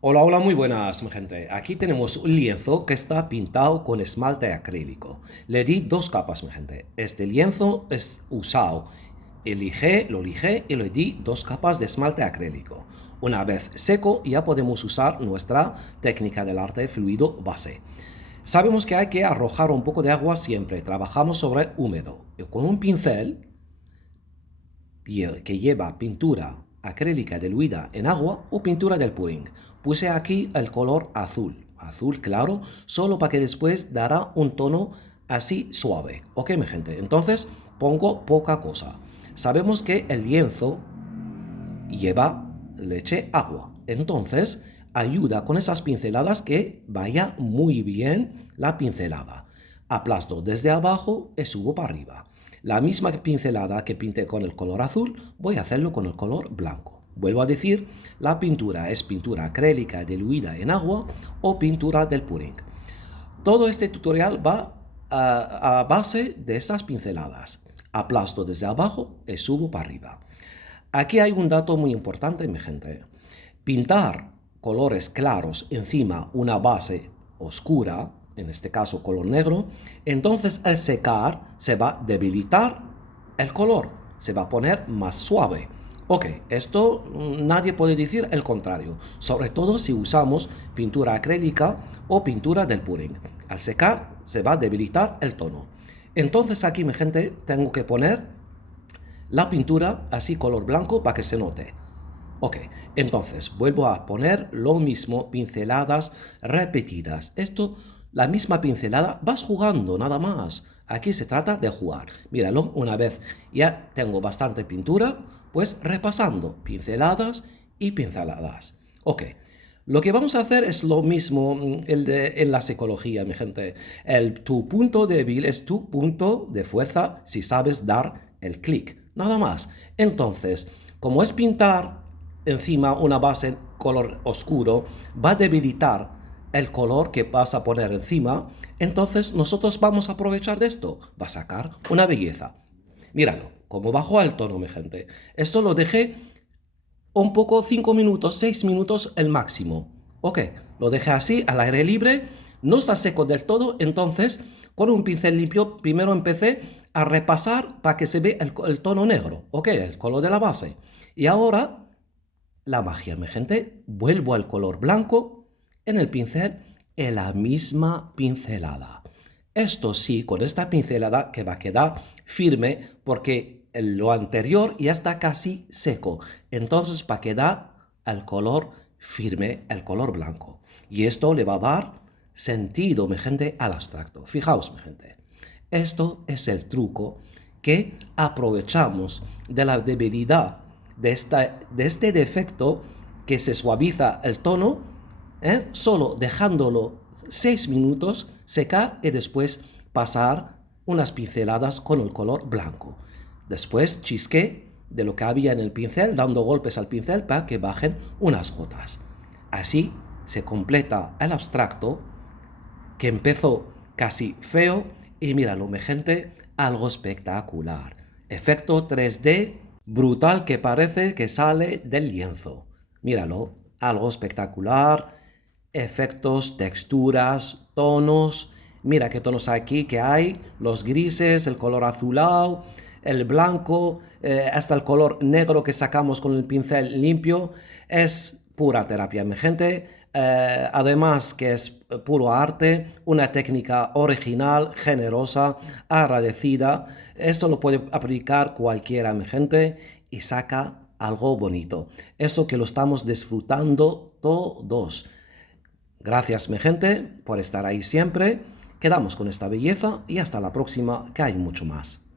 Hola, hola, muy buenas, mi gente. Aquí tenemos un lienzo que está pintado con esmalte acrílico. Le di dos capas, mi gente. Este lienzo es usado. Lo lijé y le di dos capas de esmalte acrílico. Una vez seco, ya podemos usar nuestra técnica del arte fluido base. Sabemos que hay que arrojar un poco de agua siempre. Trabajamos sobre húmedo. Y con un pincel que lleva pintura acrílica diluida en agua o pintura del pudding. Puse aquí el color azul, azul claro, solo para que después dará un tono así suave. Ok, mi gente, entonces pongo poca cosa. Sabemos que el lienzo lleva leche, agua. Entonces ayuda con esas pinceladas que vaya muy bien la pincelada. Aplasto desde abajo y subo para arriba. La misma pincelada que pinté con el color azul, voy a hacerlo con el color blanco. Vuelvo a decir, la pintura es pintura acrílica diluida en agua o pintura del pudding. Todo este tutorial va a base de estas pinceladas. Aplasto desde abajo y subo para arriba. Aquí hay un dato muy importante, mi gente. Pintar colores claros encima una base oscura, en este caso color negro, entonces al secar se va a debilitar el color, se va a poner más suave. Ok, esto nadie puede decir el contrario, sobre todo si usamos pintura acrílica o pintura del pudding. Al secar se va a debilitar el tono. Entonces aquí, mi gente, tengo que poner la pintura así color blanco para que se note. Ok, entonces vuelvo a poner lo mismo, pinceladas repetidas. Esto, la misma pincelada, vas jugando nada más. Aquí se trata de jugar. Míralo, una vez ya tengo bastante pintura, pues repasando pinceladas y pinceladas. Ok, lo que vamos a hacer es lo mismo en la psicología, mi gente. Tu punto débil es tu punto de fuerza si sabes dar el clic. Nada más. Entonces, como es pintar encima una base color oscuro, va a debilitar el color que vas a poner encima. Entonces, nosotros vamos a aprovechar de esto. Va a sacar una belleza. Míralo, como bajó el tono, mi gente. Esto lo dejé un poco 5 minutos, 6 minutos el máximo. Ok, lo dejé así al aire libre, no está seco del todo, entonces con un pincel limpio primero empecé a repasar para que se vea el tono negro, ok, el color de la base. Y ahora la magia, mi gente, vuelvo al color blanco en el pincel en la misma pincelada. Esto sí, con esta pincelada que va a quedar firme porque lo anterior ya está casi seco. Entonces va a quedar el color firme, el color blanco. Y esto le va a dar sentido, mi gente, al abstracto. Fijaos, mi gente. Esto es el truco que aprovechamos de la debilidad de este defecto que se suaviza el tono, solo dejándolo 6 minutos secar y después pasar unas pinceladas con el color blanco. Después chisqué de lo que había en el pincel, dando golpes al pincel para que bajen unas gotas. Así se completa el abstracto que empezó casi feo y míralo, mi gente, algo espectacular. Efecto 3D brutal que parece que sale del lienzo. Míralo, algo espectacular. Efectos, texturas, tonos. Mira qué tonos aquí que hay. Los grises, el color azulado, el blanco, hasta el color negro que sacamos con el pincel limpio. Es pura terapia, mi gente. Además que es puro arte, una técnica original, generosa, agradecida. Esto lo puede aplicar cualquiera, mi gente, y saca algo bonito. Eso que lo estamos disfrutando todos. Gracias, mi gente, por estar ahí siempre. Quedamos con esta belleza y hasta la próxima, que hay mucho más.